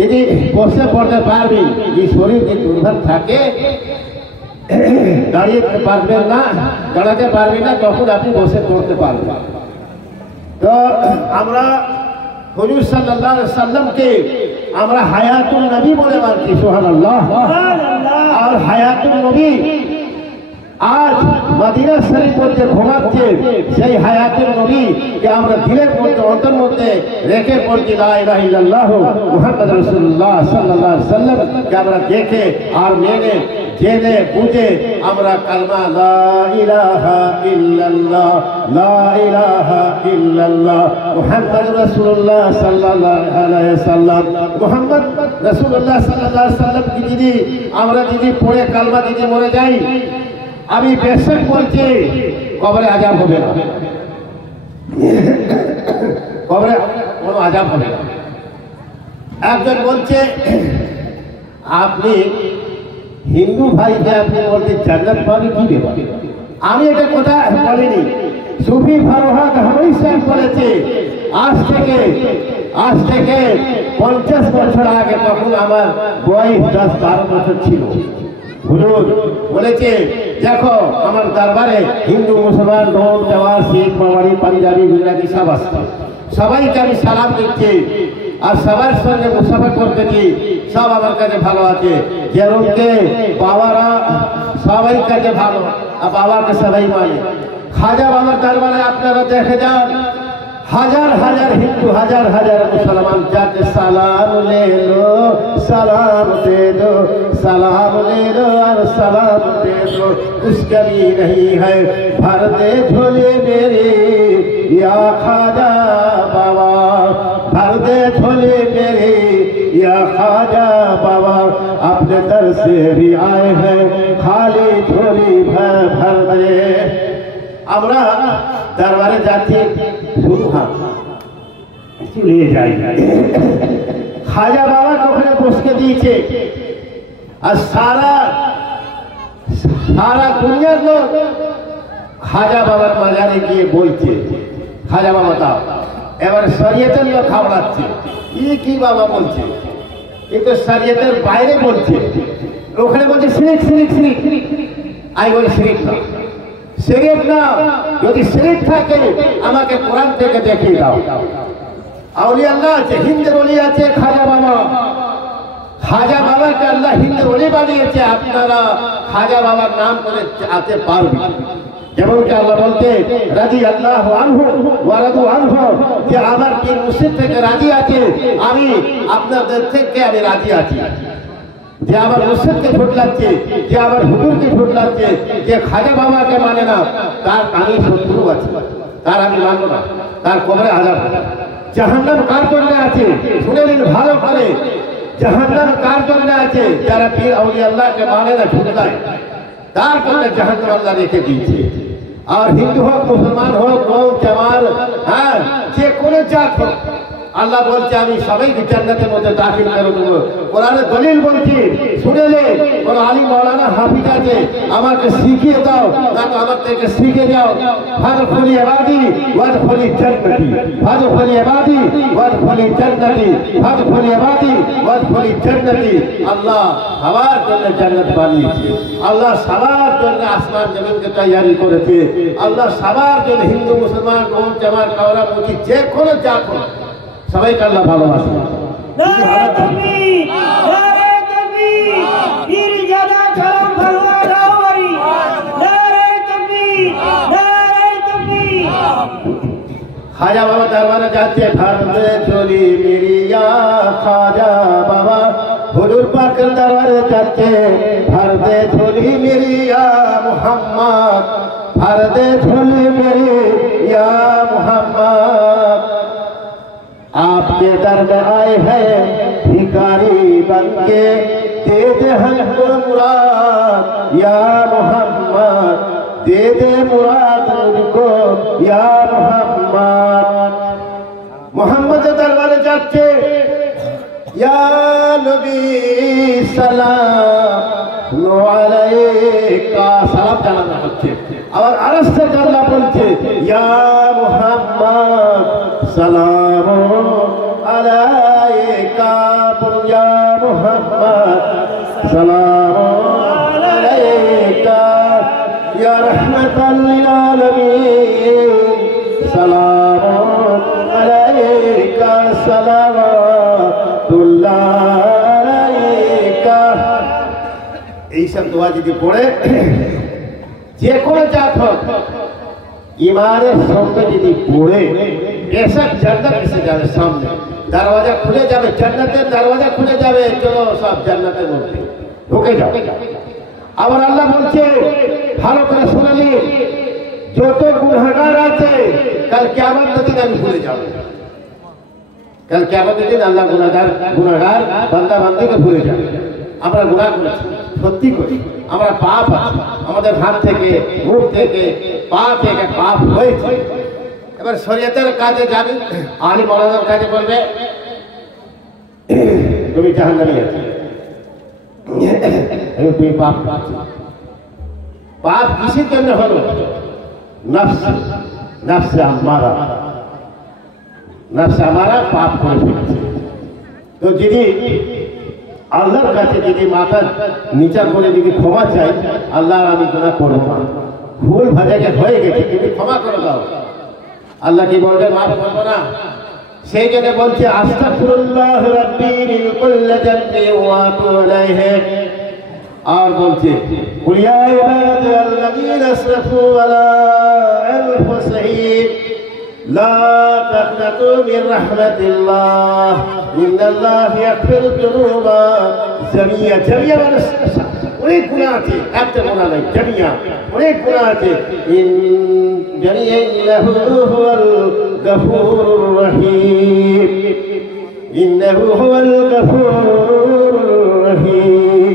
যদি বসে পড়তে পারবি, যে শরীর যে দুর্বল থাকে, দাঁড়িয়ে পারবেন না, দাঁড়াতে পারবি না, তখন আপনি বসে পড়তে পারবেন। তো আমরা হুজুর সাল্লাল্লাহু আলাইহি সাল্লামকে আমরা হায়াতুন নবী বলে মানছি। সুবহানাল্লাহ। আর হায়াতুন নবী আজ মদিনা শরীফ মধ্যে ঘুমাচ্ছে, সেই হায়াতুন নবী কে আমরা দিলের মধ্যে অন্তর মধ্যে রেখে পড়ছি লা ইলাহা ইল্লাল্লাহ মুহাম্মদ রাসূলুল্লাহ সাল্লাল্লাহু আলাইহি সাল্লাম কে আমরা দেখে আর মেনে জেনে বুঝে আমরা কালমা লা ইলাহা ইল্লাল্লাহ লা ইলাহা ইল্লাল্লাহ মুহাম্মদ রাসূলুল্লাহ সাল্লাল্লাহু আলাইহি সাল্লাম মুহাম্মদ রাসূলুল্লাহ সাল্লাল্লাহু আলাইহি সাল্লাম কি যদি আমরা যদি পড়ে কালমা দিতে মরে যাই, আমি বেশক বলছি কবরে আযাব হবে না, কবরে কোনো আযাব হবে না। একজন বলছে আপনি হিন্দু ভাইকে আপনি বলতে জান্নাত পাবে কি দেবে? আমি এটা কথা বলিনি, সুফি ফরহাদ হামেশা বলেছে। আজ থেকে 50 বছর আগে, তখন আমার বয়স 10-12 বছর ছিল, হুজুর বলেছে দেখো আমার দরবারে হিন্দু মুসলমান ডোম দেওয়ার শিখ মাওয়ারি পাঞ্জাবি গুজরাটি সব আসছে, সবাইকে আমি সালাম দিচ্ছি আর সবার সঙ্গে মুসাফা করতেছি, সব আমার কাছে ভালো আছে। যেরকমকে বাবারা সবাই কাছে ভালো, আর বাবাকে সবাই মানে। খাজা বাবার দরবারে আপনারা দেখে যান, হাজার হাজার হিন্দু, হাজার হাজার मुसलमान जाके सलाम ले लो, सलाम दे दो, सलाम ले लो और सलाम दे दो। उसका भी नहीं है भर दे झोले मेरे या खाजा बाबा, भर दे झोले मेरे या खाजा बाबा। अपने दर से भी आए हैं खाली झोली भर दे। আমরা দরবারে যাচ্ছি, শুধু চলে যাই। খাজা বাবা ওখানে বসকে দিয়েছে, আর সারা দুনিয়ার লোক খাজা বাবার মাজারে গিয়ে বলছে খাজা বাবা দাও। এবার শরীয়তের লোক খাওয়াচ্ছে, কি বাবা বলছে, এ তো শরীয়তের বাইরে বলছে। ওখানে বলছে শিরিক শিরিক শিরিক। আই বলে শিরিক না, শিরিক না। যদি শিরিক থাকে আমাকে কোরআন থেকে দেখিয়ে দাও। আউলিয়া আল্লাহ আছে, হিন্দের ওলি আছে খাজা বাবা। খাজা বাবাকে আল্লাহ হিন্দের ওলি বানিয়েছে, আপনারা খাজা বাবার নাম করে আতে পারবে। যেমন কি আল্লাহ বলতে রাজি আল্লাহ আনহু ওয়া রাদু আনহু, যে আমার পীর মুর্শিদ থেকে রাজি আছে, আমি আপনাদের থেকে আমি রাজি আছি। যে আমার মুর্শিদকে ঝুটলাচ্ছে, যে আমার হুজুরকে ঝুটলাচ্ছে, যে খাজা বাবাকে মানে না, তার আমি শত্রু আছে, তার আমি মানব না, তার কবরে আযাব হবে। জাহান্নাম কার জন্য আছে শুনে নিন ভালো করে। জাহান্নাম কার জন্য আছে? যারা পীর আউলিয়া আল্লাহকে মানে না, ঝুটলায়, তার জন্য জাহান্নাম আল্লাহ রেখে দিয়েছে। আর হিন্দু হোক, মুসলমান হোক, কৌম জামাল, হ্যাঁ যে কোনো জাত হোক, আল্লাহ বলছে আমি সবাইকে জান্নাতের মধ্যে দাখিল করে দেবো। কোরআনের দলিল বলছি, শুনেলে কোন আলিম মাওলানা হাফিজ আছে, আমাকে শিখিয়ে দাও, না তো আমার থেকে শিখে যাও। ফাদখুলি ইবাদি ওয়াদখুলি জান্নাতি, ফাদখুলি ইবাদি ওয়াদখুলি জান্নাতি, ফাদখুলি ইবাদি ওয়াদখুলি জান্নাতি। আল্লাহ সবার জন্য জান্নাত বানিয়েছে, আল্লাহ সবার জন্য আসমান জমিনকে তৈরি করেছে, আল্লাহ সবার জন্য হিন্দু মুসলমান কৌম জামাত কাওরা মুচি যে কোনো জাত হোক সবাইকে আল্লাহ ভালোবাসে। নারে তাকবীর, নারে তাকবীর, পীরজাদা কালাম ফরমা রাওয়ারি। নারে তাকবীর, নারে তাকবীর। খাজা বাবা দরবারে যাচ্ছে, ভারতে চলি মিরিয়া খাজা বাবা। হুজুর পাকের দরবারে যাচ্ছে, ভারতে চলি মিরিয়া মুহাম্মদ, ভারতে চলি মিরিয়া মুহাম্মদ। आपके दर में आए हैं भिखारी बनके, दे दे हमको मुराद या मोहम्मद, दे दे मुराद मुझको या मोहम्मद। मोहम्मद दरबारे जाके या नबी सलाम अलैका, সালাম জানানো হচ্ছে। আবার আরশ থেকে আল্লাহ বলছে ইয়া মুহাম্মদ সালাম আলাইকা। আলাইকা ইয়া মুহাম্মদ সালাম আলাইকা ইয়া রাহমাতাল লিল আলামিন সালাম আলাইকা সালাওয়াতুল্লাহ আলাইকা। এইসব দোয়া যদি পড়ে যে কোনো জাত হোক ইমানের সঙ্গে যদি পড়ে বেশক জান্নাত এসে যাবে, সামনে দরওয়াজা খুলে যাবে, জান্নাতের দরওয়াজা খুলে যাবে, চলো সব জান্নাতের মধ্যে ঢুকে যাও। আবার আল্লাহ বলছে ভালো করে শুনে নিন, যত গুনাহগার আছে কাল কিয়ামতের দিন আমি ভুলে যাব। কাল কিয়ামতের দিন আল্লাহ গুনাহগার বান্দা বান্দীকে ভুলে যাবে। আমরা গুনাহ করেছি, সত্যি করি, আমরা পাপ আছে, আমাদের হাত থেকে মুখ থেকে পা থেকে পাপ হয়েছে। এবার শরীয়তের কাজে যাবি, আলী মাওলানার কাজে বলবে তুমি জাহান্নামে আছো, তুমি পাপ করছো। পাপ কিসের জন্য হলো? নফসে আমারা পাপ করে ফেলেছে। তো যদি আল্লাহর কাছে যদি মাথা নিচা করে যদি ক্ষমা চাই, আল্লাহ আমি গুনাহ করব না, ভুল ভাজাকে হয়ে গেছে, তুমি ক্ষমা করে দাও, আল্লাহ কি বলবে মাফ করবো না? সেই জন্য বলছে আস্তাগফিরুল্লাহ রাব্বি মিন কুল্লি যামবি ওয়া আতুবু ইলাইহি। আর বলছে কুল ইয়া ইবাদিয়াল্লাযীনা আসরাফু আলা আনফুসিহিম লা তাকনাতু মির রাহমাতিল্লাহ ইন্নাল্লাহা ইয়াগফিরুয যুনুবা জামিয়া। জামিয়া মানে অনেক গুনাহ আছে, একটা গুনাহ নাই, জামিয়া অনেক গুনাহ আছে। জামিয়া ইন্নাহু হুয়াল গফুরুর রহিম, ইন্নাহু হুয়াল গফুরুর রহিম।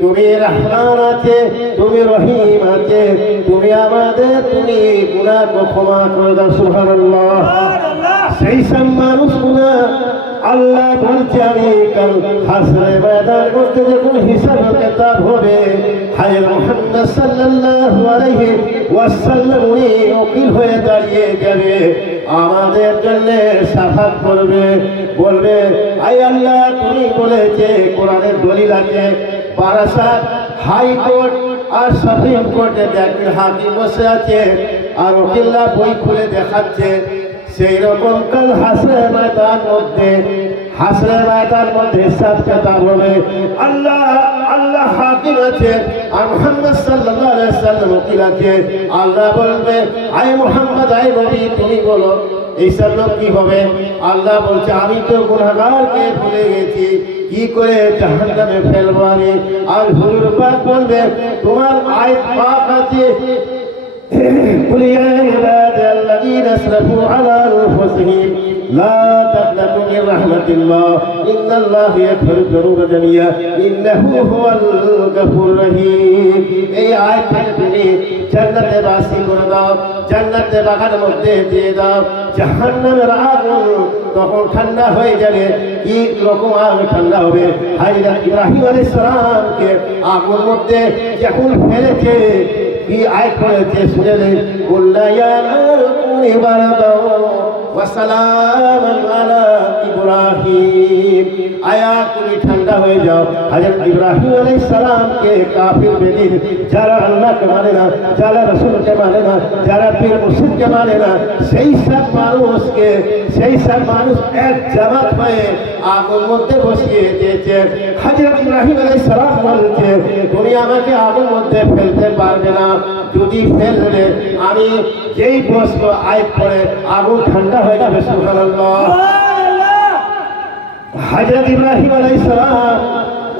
তুমি রহমান আছে, তুমি রহিম আছে, তুমি আমাদের তুমি গুনাহ ক্ষমা করে দাও। সুবহানাল্লাহ। সেই সব মানুষ গুনাহ আল্লাহ বলছে আমি কাল হাসরে ময়দান করতে যখন হিসাব কিতাব হবে, হায় মুহাম্মদ সাল্লাল্লাহু আলাইহি ওয়াসাল্লাম উনি ওকিল হয়ে দাঁড়িয়ে যাবে, আমাদের জন্য শাফাত করবে, বলবে আয় আল্লাহ তুমি বলেছে, কোরআনের দলিল আছে, বারাসাত হাইকোর্ট আর সুপ্রিম কোর্টে দেখবেন হাকিম বসে আছে আর ওকিল্লা বই খুলে দেখাচ্ছে। সেই রকম কাল হাসরে ময়দান মধ্যে হিসাব কিতাব হবে। আল্লাহ হাকিম আছে আর মুহাম্মদ সাল্লাল্লাহু আলাইহি ওয়াসাল্লাম ওকিল আছে। আল্লাহ বলবে আয় মুহাম্মদ, আয় নবী তুমি বলো এইসব লোক কি হবে? আল্লাহ বলছে আমি তো গুনাহগারকে ভুলে গেছি, কি করে জাহান্নামে ফেলবো আমি? আর হুজুর পাক বলবে তোমার আয়াত পাক আছে قل يا عبادي الذين اسرفوا على انفسهم لا تقنطوا من رحمة الله إن الله يغفر الذنوب جميعا إنه هو الغفور الرحيم। এই আয়াতটাকে তুমি জান্নাতে বাসী করে দাও, জান্নাতে বাগানের মধ্যে দিয়ে দাও, জাহান্নামের আগুন তখন ঠান্ডা হয়ে যাবে। কি রকম আগুন ঠান্ডা হবে? হযরত ইব্রাহিম আলাইহিস সালামকে আগুনের মধ্যে যখন ফেলেছে, কি আয়াত পড়েছে শুনে নেই, কুল্লা ইয়া নারকুনি বারদাও ওয়া সালামান আলা ইব্রাহিম। আয়া তুমি ঠান্ডা হয়ে যাও। হযরত ইব্রাহিম আলাইহিস সালামকে কাফির বেদিন যারা আল্লাহকে মানে না, যারা রাসূলকে মানে না, যারা পীর মুর্শিদকে মানে না, সেই সব মানুষ এক জামাত হয়ে আগুন মধ্যে বসিয়ে দিয়েছে। হযরত ইব্রাহিম আলাইহিস সালাম বলছে তুমি আমাকে আগুন মধ্যে ফেলতে পারবে না, যদি ফেললে আমি যেই প্রশ্ন আয়াত পড়ে আগুন ঠান্ডা হয়ে যাবে। সুবহানাল্লাহ। হযরত ইব্রাহিম আলাইহিস সালাম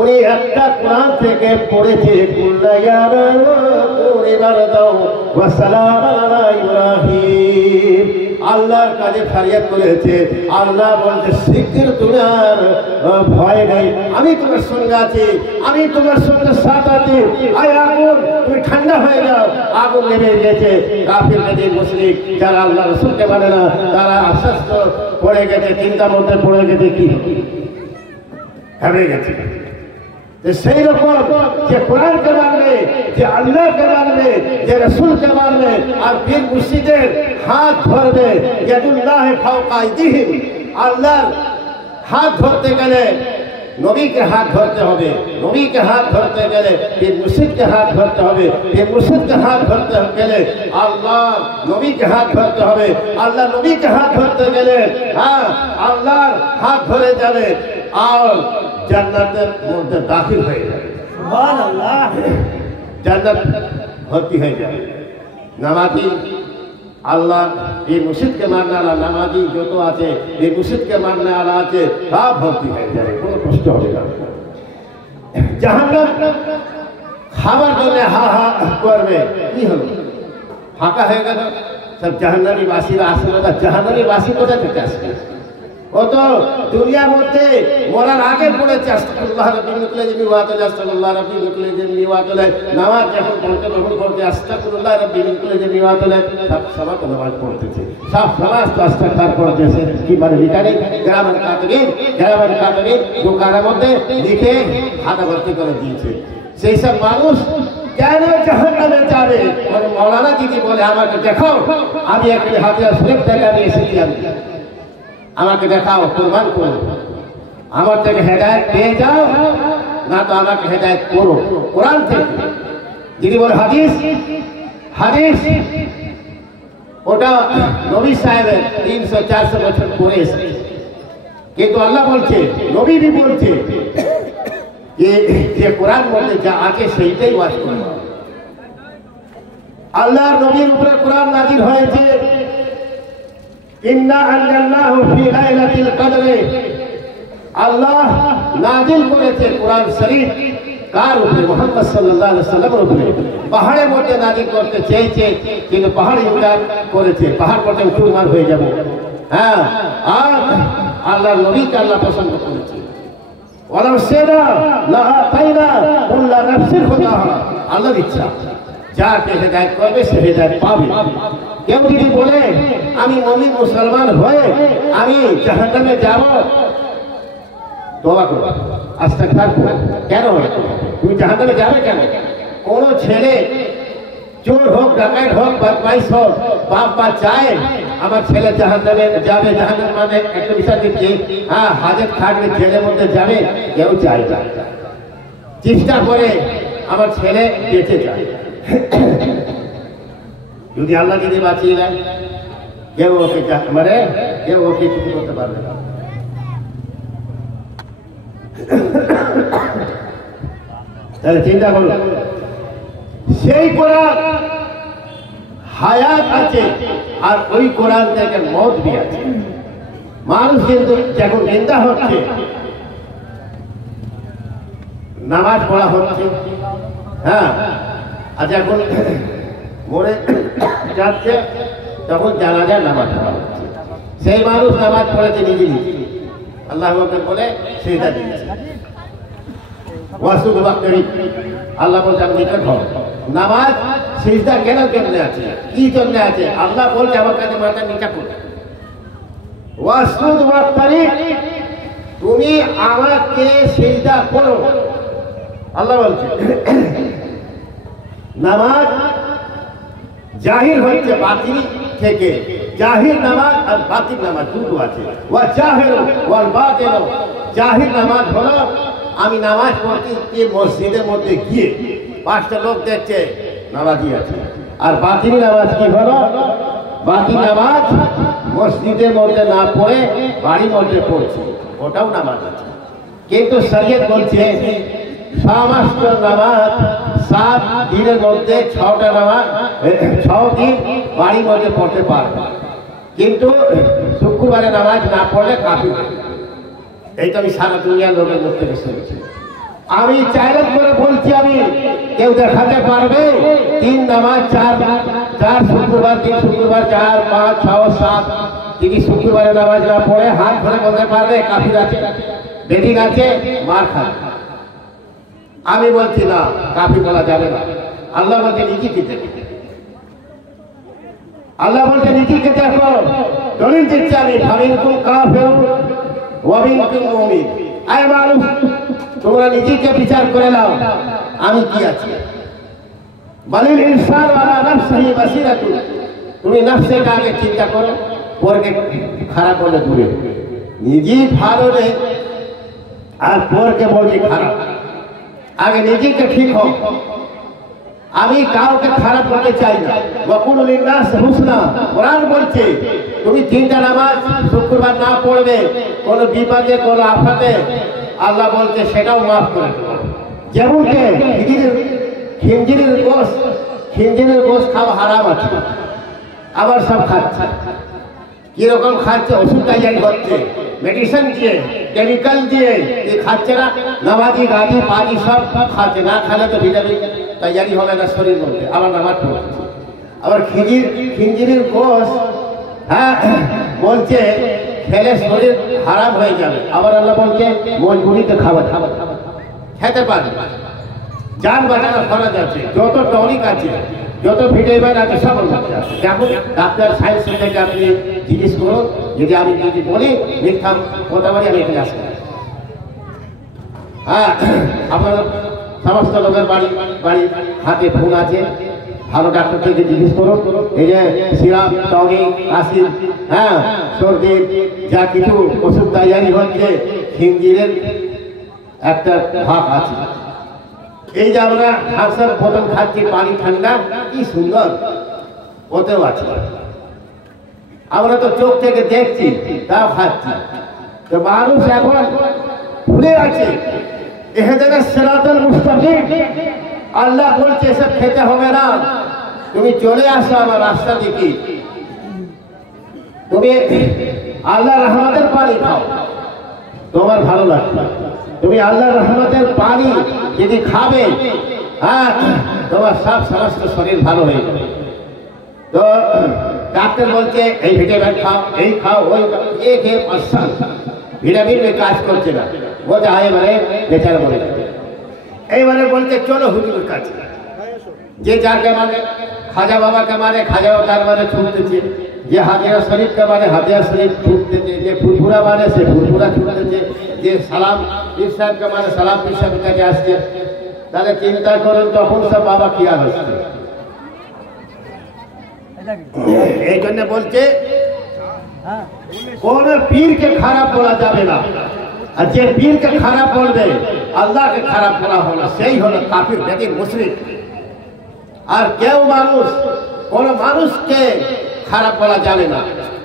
উনি একটা কোরআন থেকে পড়েছে কুল্লা ইয়া নারকুনি বারদাও ওয়া সালামান আলা ইব্রাহিম। আল্লাহর কাছে ফরিয়াদ করেছে, আল্লাহ বলছে শিগগির তুমি আর ভয় নেই, আমি তোমার সঙ্গে আছি, আমি তোমার সঙ্গে সাথ আছি। আয় আগুন তুমি ঠান্ডা হয়ে যাও। আগুন নেমে গেছে। কাফির বেদিন মুশরিক যারা আল্লাহ রাসূলকে মানে না, তারা আশ্বস্ত পড়ে গেছে, চিন্তার মধ্যে পড়ে গেছে, কি হেরে গেছে। সেই রকম যে কোরআনকে মানবে, যে আল্লাহকে মানবে, যে রাসূলকে মানবে আর পীর মুর্শিদের হাত ধরবে, ইয়াদুল্লাহি ফাওকা আইদিহিম, আল্লাহর হাত ধরতে গেলে নবীকে হাত ধরতে হবে, নবীকে হাত ধরতে গেলে পীর মুর্শিদকে হাত ধরতে হবে, পীর মুর্শিদকে হাত ধরতে গেলে আল্লাহ নবীকে হাত ধরতে হবে, আল্লাহ নবীকে হাত ধরতে গেলে আল্লাহর হাত ধরে যাবে আর জান্নাতের মধ্যে দাখিল হয়ে যাবে। সুবহানাল্লাহ। জান্নাত ভর্তি হয়ে যাবে। নামাজি আল্লাহ এই মুর্শিদকে মাননে আলা নামাজি যত আছে, এই মুর্শিদকে মাননে আলা আছে, সব ভর্তি হয়ে যাবে, কোনো কষ্ট হবে না। জাহান্নাম খাবার জন্য হা হা করবে, কি হলো? ফাঁকা হয়ে গেল, সব জাহান্নামী বাসীরা আসবে না। জাহান্নামী বাসী কোথা থেকে আসবে? ও তো দুনিয়ার মধ্যে মরার আগে পড়েছে আস্তাগফিরুল্লাহ রাব্বি মিন কুল্লি যামবি ওয়া আতুবু আস্তাগফিরুল্লাহ রাব্বি মিন কুল্লি যামবি ওয়া আতুবু। নামাজ যখন পড়তে তখন পড়তে আস্তাগফিরুল্লাহ রাব্বি মিন কুল্লি যামবি ওয়া আতুবু। সব সমাজ নামাজ পড়তেছে, সব সমাজ আস্তাগফার করতেছে। কি মানে লিখানি গ্রামের কাতরিন দোকানের মধ্যে লিখে খাতা ভর্তি করে দিয়েছে। সেই সব মানুষ কেন জাহান্নামে যাবে? মৌলানা দিদি বলে আমাকে দেখাও, আমি একটি হাতিয়ার শরীফ থেকে আমি এসেছি, আমাকে দেখাও, প্রমাণ করো, আমার থেকে হেদায়েত পেয়ে যাও, না তো আমাকে হেদায়েত করো কোরআন থেকে। যদি বলে হাদিস, হাদিস ওটা নবী সাহেবের 300-400 বছর পরে এসেছে, কিন্তু আল্লাহ বলছে, নবী भी বলছে যে কোরআন মধ্যে যা আছে সেইটাই ওয়াজ করো। আল্লাহর নবীর উপরে কোরআন নাযিল হয়েছে, ইন্না আনজালনাহু ফি লাইলাতিল কদরে। আল্লাহ নাযিল করেছে কোরআন শরীফ কার উপরে? মুহাম্মদ সাল্লাল্লাহু আলাইহি ওয়াসাল্লামের উপরে। পাহাড়ের মধ্যে নাযিল করতে চেয়েছে, কিন্তু পাহাড় ইনকার করেছে, পাহাড় পড়তে মুসলমান হয়ে যাবে। হ্যাঁ, আর আল্লাহর নবীকে আল্লাহ পছন্দ করেছে। ওয়ালাউ সাদা লা আতাইনা কুল্লা নাফসিন হুদাহা। আল্লাহর ইচ্ছা, যাকে হেদায়েত করবে সে হেদায়েত পাবে। কেউ যদি বলে আমি মুমিন মুসলমান হয়ে আমি জাহান্নামে যাব, তওবা করো, ইস্তিগফার করো। কেন হবে? তুমি জাহান্নামে যাবে কেন? কোন ছেলে চোর হোক, ডাকাত হোক, বদমাইশ হোক, বাপ মা চায় আমার ছেলে জাহান্নামে যাবে, জাহান্নাম মানে একটা বিষয় দিচ্ছি, হ্যাঁ, হাজত খাটবে, জেলের মধ্যে যাবে, কেউ চায় না। চেষ্টা করে আমার ছেলে বেঁচে যায়। যদি আল্লাহ যদি বাঁচিয়ে দেয়, কেউ ওকে মানে কেউ ওকে কিছু করতে পারবে না। তাহলে চিন্তা করুন, সেই কোরআন হায়াত আছে আর ওই কোরআন থেকে মওত भी আছে। মানুষ কিন্তু যখন নিন্দা হচ্ছে, নামাজ পড়া হচ্ছে, হ্যাঁ, আর যখন মরে যাচ্ছে তখন জানাজার নামাজ পড়া হচ্ছে। সেই মানুষ নামাজ পড়েছে নিজে নিজে, আল্লাহ বলে সেটা দিয়েছে। ওয়াসুদ ওয়াক্তি আল্লাহ বলছে আমি নিকট হও। নামাজ সিজদা কেন জন্য আছে, কি জন্য আছে? আল্লাহ বলছে আমার কাছে মাথা নিচা করো। ওয়াসুদ ওয়াক্তি, তুমি আমাকে সিজদা করো, আল্লাহ বলছে। নামাজ জাহির হচ্ছে বাতিল থেকে। জাহির নামাজ আর বাতিল নামাজ দুটো আছে। ওয়া জাহির ওয়াল বাতিল। জাহির নামাজ হলো আমি নামাজ পড়তে মসজিদের মধ্যে গিয়ে 5টা লোক দেখছে নামাজি আছে। আর বাতিল নামাজ কি হলো? বাতিল নামাজ মসজিদের মধ্যে না পড়ে বাড়ির মধ্যে পড়ছে, ওটাও নামাজ আছে। কিন্তু শরীয়ত বলছে সমস্ত নামাজ 7 দিনের মধ্যে 6টা নামাজ 6 দিন বাড়ির মধ্যে পড়তে পারবে, কিন্তু শুক্রবারে নামাজ না পড়লে কাফির। এইটা আমি সারা দুনিয়ার লোকের মুখ থেকে শুনেছি। আমি চ্যালেঞ্জ করে বলছি, আমি কেউ দেখাতে পারবে 3 নামাজ 4 শুক্রবার, 3 শুক্রবার 4, 5, 6, 7 তিনি শুক্রবারে নামাজ না পড়ে হাত ধরে বলতে পারবে কাফির আছে, বেদিন আছে, মার খাবে? আমি বলছি না, কাফির বলা যাবে না। আল্লাহ বলতে নিজেকে দেখো, আল্লাহ বলতে নিজেকে দেখো। দলিল দিচ্ছে আমি, ফামিনকুম কাফিরুন ওয়া মিনকুম মুমিন। আয় মানুষ, তোমরা নিজেকে বিচার করে নাও আমি কি আছি। বালিল ইনসানু আলা নাফসিহি বাসীরাতুন। তুমি নফসের আগে চিন্তা করো, পরকে খারাপ করলে দূরে। নিজেই ভালো নেই আর পরকে বলছি খারাপ। আগে নিজেকে ঠিক হোক। আমি কাউকে খারাপ করতে চাই না। ওয়াকুলু লিন্নাস হুসনা, কোরআন বলছে তুমি তিনটা নামাজ শুক্রবার না পড়বে, কোনো বিপদে কোনো আফাতে আল্লাহ বলছে সেটাও মাফ করে দেবো। যেমন খিঞ্জিরের গোশ খাওয়া হারাম আছে, আবার সব খাচ্ছে। কিরকম খাচ্ছে? ওষুধ তৈরি করছে, মেডিসিন দিয়ে, কেমিক্যাল দিয়ে খাচ্ছে না। নামাজি গাদি পানি সব খাচ্ছে, না খালে তো ভিটামিন তৈরি হবে না শরীর মধ্যে, আবার নামাজ পড়ছে। আবার খিঞ্জিরের গোশ, হ্যাঁ বলছে খেলে শরীর খারাপ হয়ে যাবে। আবার আল্লাহ বলছে মজবুরিতে খাবার খেতে পারবে। যান বাঁচানো খরচ আছে, যত টনিক আছে, যত ভিটামিন আছে সব আছে। যেমন ডাক্তার সায়েন্স থেকে আপনি জিজ্ঞেস করুন, যদি আমি যদি বলি মিথ্যা কথা বলি আমি এখানে আসবো। হ্যাঁ, আপনার সমস্ত লোকের বাড়ি হাতে ফোন আছে, ভালো ডাক্তার থেকে জিজ্ঞেস করুন। এই যে সিরাপ, টনিক, কাশি, হ্যাঁ সর্দি, যা কিছু ওষুধ তৈরি হচ্ছে, খিঞ্জিরের একটা ভাগ আছে। এই যে আমরা ঠান্ডার বোতল খাচ্ছি, পানি ঠান্ডা, কি সুন্দর, ওতেও আছে। আমরা তো চোখ থেকে দেখছি, তাও খাচ্ছি। তো মানুষ এখন ভুলে আছে ইহদিনাস সিরাতাল মুস্তাকিম। আল্লাহ বলছে এসব খেতে হবে না, তুমি চলে আসো আমার রাস্তা থেকে, তুমি আল্লাহ রহমতের পানি খাও, তোমার ভালো লাগবে। তুমি আল্লাহ রহমতের পানি যদি খাবে, হ্যাঁ তোমার সব সমস্ত শরীর ভালো হয়ে যাবে। তো ডাক্তার বলছে এই ভিটামিন খাও, এই খাও, ওই খেয়ে ভিটামিন কাজ করছে না, বলছে এবারে বেচারা বলে যাবে। এইবারে বলছে চলো হুজুরের কাছে। যে যাকে মানে খাজা বাবাকে মানে খাজা বাবা তার মানে ছুটতেছে, যে হাজিরা শরীফকে মানে হাজিরা শরীফ ছুটতেছে, যে ফুরফুরা মানে সে ফুরফুরা ছুটতেছে, যে সালাম পীর সাহেবকে মানে সালাম পীর সাহেবের কাছে আসছে। তাহলে চিন্তা করেন তখন সব বাবা কি আর হচ্ছে। এই জন্য বলছে কোন পীরকে খারাপ বলা যাবে না, আর যে পীরকে খারাপ বলবে আল্লাহকে খারাপ বলা হলো, সেই হলো কাফির, বেদিন, মুশরিক। আর কেউ কোন মানুষকে খারাপ বলা যাবে না।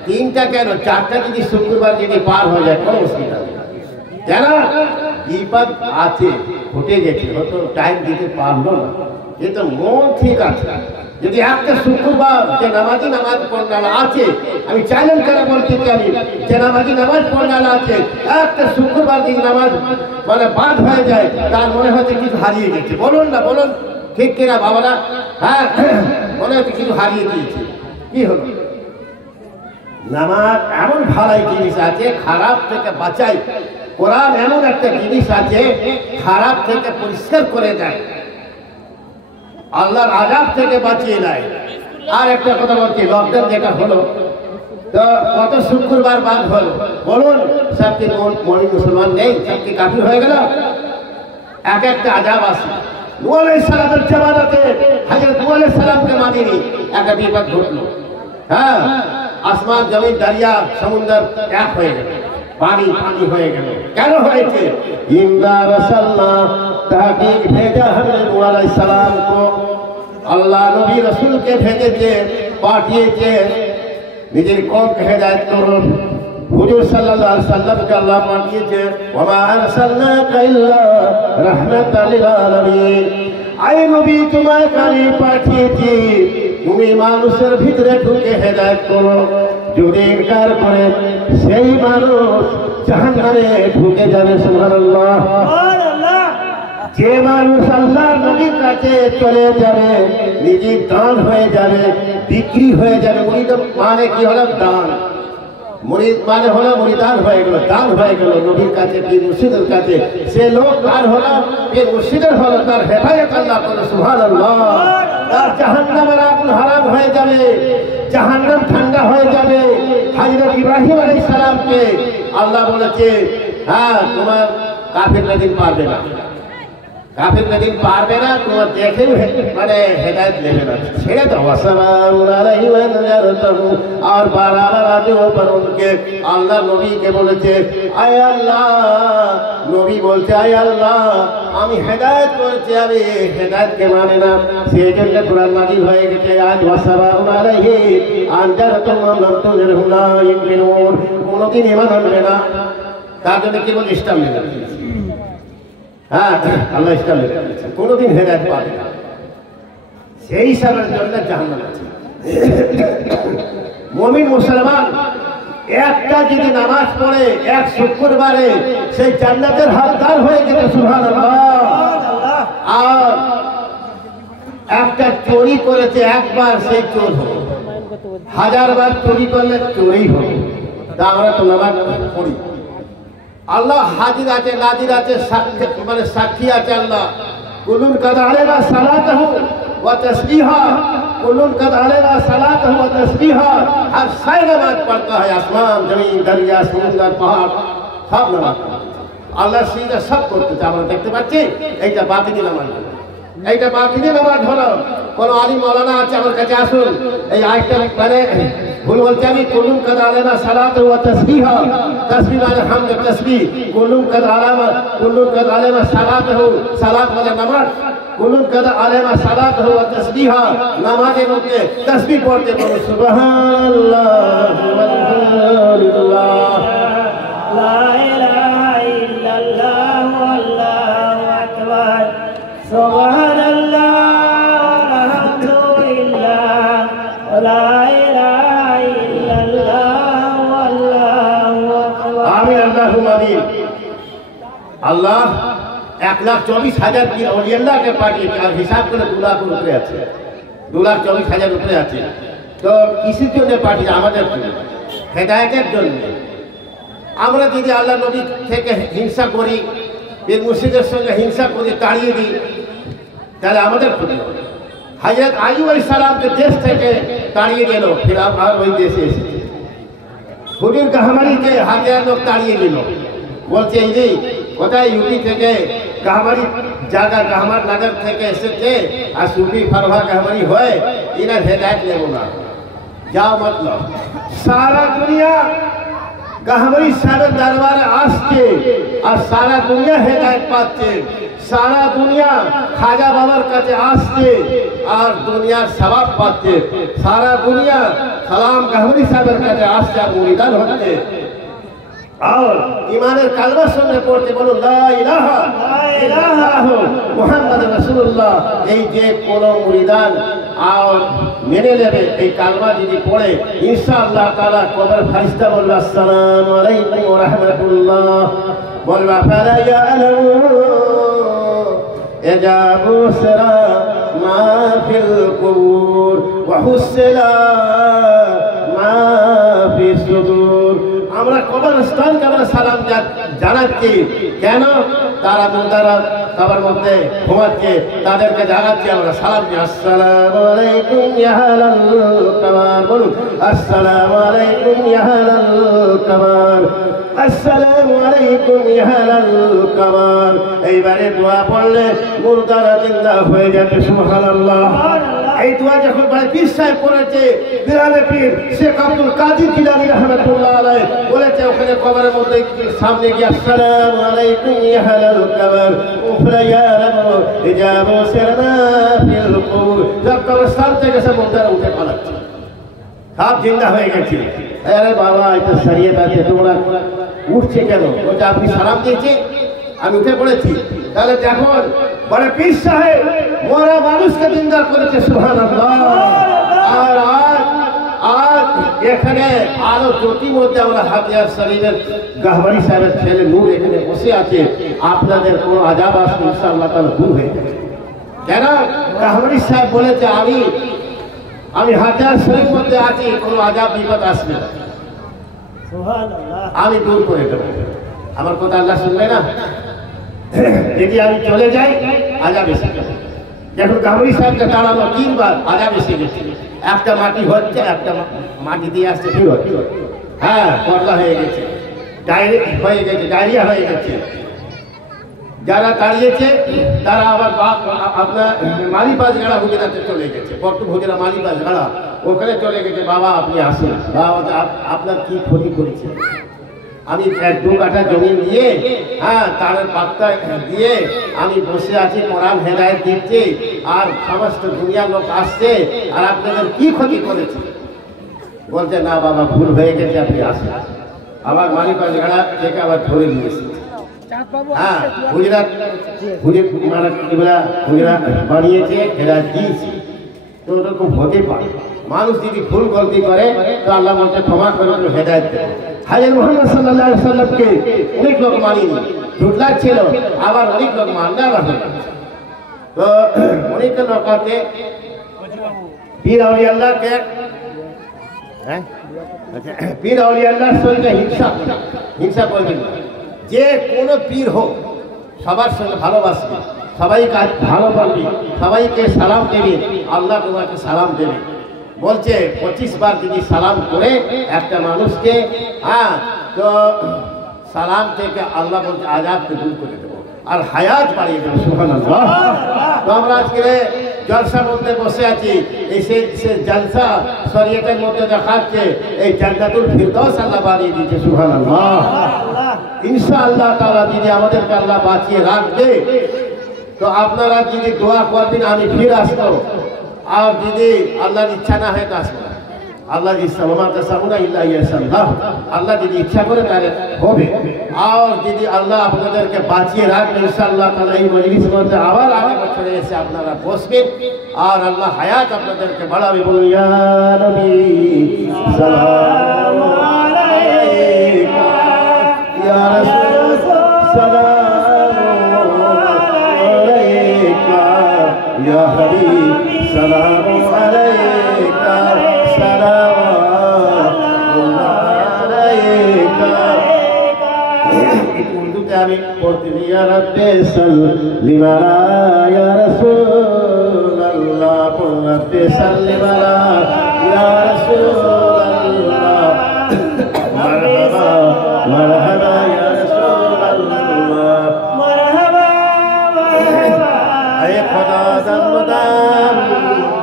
তিনটা কেন, চারটা যদি শুক্রবার যদি পার হয়ে যায় কোনো অসুবিধা নেই। কেন? বিপদ আছে, ঘটে গেছে, হয়তো টাইম দিতে পারলো না, কিন্তু মন ঠিক আছে। যদি একটা শুক্রবার যে নামাজি নামাজ পড়ানো আছে, আমি চ্যালেঞ্জ করে বলতে চাই, যে নামাজি নামাজ পড়ানো আছে, একটা শুক্রবার যদি নামাজ মানে বাদ হয়ে যায়, তার মনে হচ্ছে কিছু হারিয়ে গেছে। বলুন না, বলুন ঠিক কিনা বাবারা? হ্যাঁ, মনে হচ্ছে কিছু হারিয়ে দিয়েছে। কি হলো? নামাজ এমন ভালো জিনিস আছে, খারাপ থেকে বাঁচাই। কোরআন এমন একটা জিনিস আছে, খারাপ থেকে পরিষ্কার করে দেয়, আল্লাহর আযাব থেকে বাঁচিয়ে নেয়। আর একটা কথা বলছি, লকডাউন যেটা হলো, তো কত শুক্রবার বাদ হলো, বলুন সব কি মনি মুসলমান নেই? সব কি কাফির হয়ে গেল? এক একটা আযাব আছে। নূহ আলাইহিস সালামের জামানাতে হযরত নূহ আলাইহিস সালামকে মানেনি, একটা বিপদ ঘটলো। হ্যাঁ, আসমান জমিন দরিয়া সমুদ্র এক হয়ে গেল, পানি পানি হয়ে গেল। কেন হয়েছে? ইন্না রাসালনা, তাহকিক ভেজা হযরত নূহ আলাইহিস সালাম को, আল্লাহ নবী রাসূলকে ভেজেছে, পাঠিয়েছে নিজের কওমকে হেদায়েত করুন। হুজুর সাল্লাল্লাহু আলাইহি সাল্লামকে আল্লাহ পাঠিয়েছে, ওয়া মা আরসালনাকা ইল্লা রাহমাতাল লিল আলামিন। আয় নবী, তোমায় আমি পাঠিয়েছি, তুমি মানুষের ভিতরে ঢুকে হেদায়েত করো। যদি ইনকার করে সেই মানুষ জাহান্নামে ঢুকে যাবে। সুবহানাল্লাহ। যে মানুষ আল্লাহর নবীর কাছে চলে যাবে, নিজের দান হয়ে যাবে, বিক্রি হয়ে যাবে। মুরিদ মানে কি হলো? দান। মুরিদ মানে হলো মুরিদান হয়ে গেল, দান হয়ে গেল নবীর কাছে, পীর মুর্শিদের কাছে। সে লোক কার হলো? পীর মুর্শিদের হলো, তার হেফাজত আল্লাহ করে। সুবহানাল্লাহ। তার জাহান্নামের আগুন হারাম হয়ে যাবে, জাহান্নাম ঠান্ডা হয়ে যাবে। হযরত ইব্রাহিম আলাইহিস সালামকে আল্লাহ বলেছে, হ্যাঁ তোমার কাফিররা দিন পারবে না। কাফির যেদিন পারবে না তোমার দেখেও মানে হেদায়েত নেবে না, ছেড়ে দাও। আর বাড়াবার ওপর উনকে আল্লাহ নবীকে বলেছে, আয় আল্লাহ, নবী বলছে আয় আল্লাহ আমি হেদায়েত করছি, আমি হেদায়েতকে মানে না, সেই জন্য কোরআন নাযিল হয়ে গেছে আজ ওয়াসাবাউন আলাইহি আনজারতুম লাম তুনজিরহুম লা ইউমিনুন, কোনদিন ঈমান আনবে না। তার জন্য কি বলে ইসলাম নেবে, হ্যাঁ আল্লাহ ইসলাম নেবে, কোনদিন হেদায়েত পাবে না, সেই হিসাবের জন্য জাহান্নাম আছে। মুমিন মুসলমান একটা যদি নামাজ পড়ে এক শুক্রবারে সেই জান্নাতের হকদার হয়ে গেছে, সুবহানাল্লাহ। আর একটা চুরি করেছে একবার, সেই চোর হবে, 1000 বার চুরি করলে চোরই হবে। তা আমরা তো নামাজ পড়ি, আল্লাহ হাজির আছে নাজির আছে, সাক্ষী মানে সাক্ষী আছে আল্লাহ। কুলুন কাদ আলাইনা সালাতাহু ওয়া তাসবিহা, কুলুন কাদ আলাইনা সালাতাহু ওয়া তাসবিহা, हर साय नमाज पढ़ता है, आसमान जमीन दरिया समुद्र पहाड़ सब नमाज আল্লাহ সিজদা সব করতেছে, আমরা দেখতে পাচ্ছি। এইটা বাতিনি নামাজ, এইটা বাতিনি নামাজ হলো। কোন আলিম মাওলানা আছে আমার কাছে আসুন, এই আয়াতটা মানে ভুল বলতে আমি, কুলুন কাদ আলাইনা সালাতাহু ওয়া তাসবিহা, তাসবিহ মানে হামদ তাসবিহ, কুলুন কাদ আলাইনা সালাতাহু, সালাত মানে নামাজ, কুলুন কাদ আলাইনা সালাতাহু ওয়া তাসবিহা, নামাজের মধ্যে তাসবিহ পড়তে বলো, সুবহানাল্লাহ ওয়ালহামদুলিল্লাহ লা ইলাহা ইল্লাল্লাহ আল্লাহু আকবার, সুবহানাল্লাহ আলহামদুলিল্লাহ লা ইলাহা ইল্লাল্লাহ আল্লাহু আকবার। আমিন আল্লাহুম্মা আমিন। আল্লাহ 1,24,000 পীর আউলিয়াল্লাহকে পাঠিয়েছে, আর হিসাব করে 2 লাখ উপরে আছে, 2,24,000 উপরে আছে। তো কিসের জন্য পাঠিয়েছে? আমাদের হেদায়েতের জন্য। আমরা যদি আল্লাহ নবী থেকে হিংসা করি, পীর মুর্শিদের সঙ্গে হিংসা করি, তাড়িয়ে দিই, তাহলে আমাদের ক্ষতি হবে। হযরত আইয়ুব আলাইহিস সালামকে দেশ থেকে তাড়িয়ে গেল, ফির আবার ওই দেশে এসেছে। হুজুর কাহামারিকে হাজার লোক তাড়িয়ে দিল, বলছে এই যে কোথায় ইউপি থেকে কাহামারি জায়গা কাহামার নগর থেকে এসেছে, আর সুফি ফরহা কাহামারি হয়, এনার হেদায়েত নেব না, যাও মতলব। সারা দুনিয়া কাহামারি সাহেবের দরবারে আসছে, আর সারা দুনিয়া হেদায়েত পাচ্ছে, সারা দুনিয়া খাজা বাবার কাছে আসছে আর দুনিয়ার সওয়াব পাচ্ছে, সারা দুনিয়া সালাম কাহামারি সাহেবের কাছে আসছে আর মুরিদান হচ্ছে। और ईमानेर कलमा सुनने पड़ते बोलो ला इलाहा इल्लल्लाह मुहम्मद रसूलुल्लाह, এই যে কোন মুরিদান আর মেনে নেবে এই কালমা যদি পড়ে, ইনশাআল্লাহ তাআলা কবর ফেরেশতা বলবে আসসালামু আলাইকুম ওয়া রাহমাতুল্লাহ, বলবে ফালা ইয়ালামু ইয়াজাবু সিরা মা ফিল কুবুর ওয়া হুসলা মা ফি সুদুর। আমরা কবরস্থানকে আমরা সালাম জানাচ্ছি, কেন? তারা কবর মধ্যে ঘুমাচ্ছে, তাদেরকে জানাচ্ছি আমরা সালাম দিই, আসসালামু আলাইকুম ইয়া আহলাল কবর, বলুন আসসালামু আলাইকুম ইয়া আহলাল কবর, আসসালামু আলাইকুম ইয়া আহলাল কবর। এইবারে দোয়া পড়লে মুর্দারা জিন্দা হয়ে যাবে, সুবহানাল্লাহ। এই দোয়া যখন বলে পীর সাহেব পড়েছে, বিরালে পীর শেখ আব্দুল কাদির জিলানী রাহমাতুল্লাহ আলাইহি বলেছে, ওখানে কবরের মধ্যে সামনে গিয়ে আসসালামু আলাইকুম ইয়া আহলাল কবর উফরা ইয়া রাব্ব ইজাবু সিরনা ফিল কুবুর। সব কবরস্থান থেকে সব মুর্দারা উঠে পালাচ্ছে, সব জিন্দা হয়ে গেছে। আরে বাবা, এটা শরীয়ত আছে, তোমরা উঠছে কেন? বলছে আপনি সালাম দিয়েছে, আমি উঠে পড়েছি। তাহলে দেখুন বড় পীর সাহেব মরা মানুষকে জিন্দা করেছে, সুবহানাল্লাহ। আর আজ এখানে আলো জ্যোতির মধ্যে আমরা হাতিয়ার শরীরের গাহবারি সাহেবের ছেলে নূর এখানে বসে আছে, আপনাদের কোনো আযাব আসবে ইনশাআল্লাহ তাআলা দূর হয়ে যাবে। কেন? গাহবারি সাহেব বলেছে আমি হাতিয়ার শরীরের মধ্যে আছি, কোনো আযাব বিপদ আসবে না, আমি দূর করে দেবো। আমার কথা আল্লাহ শুনবে না? যদি আমি চলে যাই আযাব এসে যাবে। দেখুন গাহবারি সাহেবকে তাড়ানো 3 বার, আযাব এসে গেছে। একটা মাটি হচ্ছে, একটা মাটি দিয়ে আসছে, কি হচ্ছে? হ্যাঁ, পর্দা হয়ে গেছে, ডায়রিয়া হয়ে গেছে। যারা দাঁড়িয়েছে তারা আবার আপনার মালিবাস গাড়া হুজরাতে চলে গেছে, বর্তমান হুজরা মালিবাস গাড়া ওখানে চলে গেছে। বাবা আপনি আসুন, বাবা আপনার কি ক্ষতি করেছে? আমি 1-2 কাঠা জমি নিয়ে তার পাত্তা দিয়ে আমি বসে আছি, কোরআন হেদায়েত দিচ্ছি, আর সমস্ত দুনিয়ার লোক আসছে, আর আপনাদের কি ক্ষতি করেছে? বলছে না বাবা ভুল হয়ে গেছে, আপনি আসেন। আবার মালিবাস গাড়া থেকে আবার ধরে নিয়ে এসেছে। গুজরাট বানিয়েছে, এরা দিয়েছে। তো ওরকম হতে পারে, মানুষ যদি ভুল গলতি করে তো আল্লাহ বলতে ক্ষমা করে হেদায়েত দেবে। হাজরত মুহাম্মদ সাল্লাল্লাহু আলাইহি সাল্লামকে অনেক লোক মানেনি, ঝুট লাগছিল, আবার অনেক লোক মানতে রাখে। তো অনেক লোককে পীর আউলিয়া আল্লাহকে পীর আউলিয়া আল্লাহর সঙ্গে হিংসা করবেন না। যে কোনো পীর হোক সবার সঙ্গে ভালোবাসবে, সবাইকে ভালো বলবে, সবাইকে সালাম দেবে, আল্লাহ তোমাকে সালাম দেবে। বলছে 25 বার যদি সালাম করে একটা মানুষকে তো সালাম থেকে আল্লাহ বলছে আযাবকে দূর করে দেবো আর হায়াত বাড়িয়ে দেবো। সুবহানাল্লাহ। তো আমরা আজকে জলসার মধ্যে বসে আছি, এই সে জলসা শরীয়তের মধ্যে দেখাচ্ছে এই জান্নাতুল ফিরদৌস আল্লাহ বানিয়ে দিয়েছে। সুবহানাল্লাহ। ইনশাআল্লাহ তাআলা যদি আমাদেরকে আল্লাহ বাঁচিয়ে রাখবে তো আপনারা যদি দোয়া করবেন আমি ফির আসবো, আর যদি আল্লাহর ইচ্ছা না হয় তো আসবো না। আল্লাহ আল্লাহ যদি ইচ্ছা করে তাহলে হবে, আর যদি আল্লাহ আপনাদেরকে বাঁচিয়ে রাখবে ইনশাআল্লাহ তাআলা এই মজলিসের মধ্যে আবার আগামী বছরে এসে আপনারা বসবেন, আর আল্লাহ হায়াত আপনাদেরকে বাড়াবে। বলুন ইয়া নবী সালাম আলাইকা, ইয়া রাসূল সালাম আলাইকা, ইয়া হাবিব সালাম আলাইকা, আমি পড়তে ইয়া রাব্বি সাল্লিম আলা ইয়া রাসূলুল্লাহ, রাব্বি সাল্লিম আলা ইয়া রাসূলুল্লাহ, মারহাবা মারহাবা ইয়া রাসূলুল্লাহ, মারহাবা মারহাবা। আয়ে খোদা দাম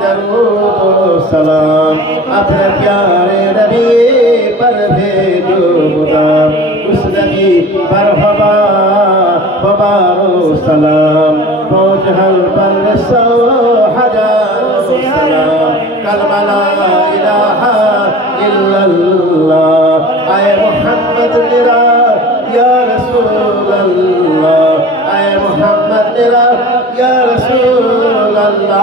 দরুদ सलाम अपने प्यारे नबी पर भेजो मुदाम, उस नबी पर हबारो सलाम, पहुँच हल पर 100,000 सलाम, कलमा ला इलाहा इल्लल्लाह, आए मोहम्मद मेरा या रसूल अल्लाह, आए मोहम्मद मेरा या रसूल अल्लाह,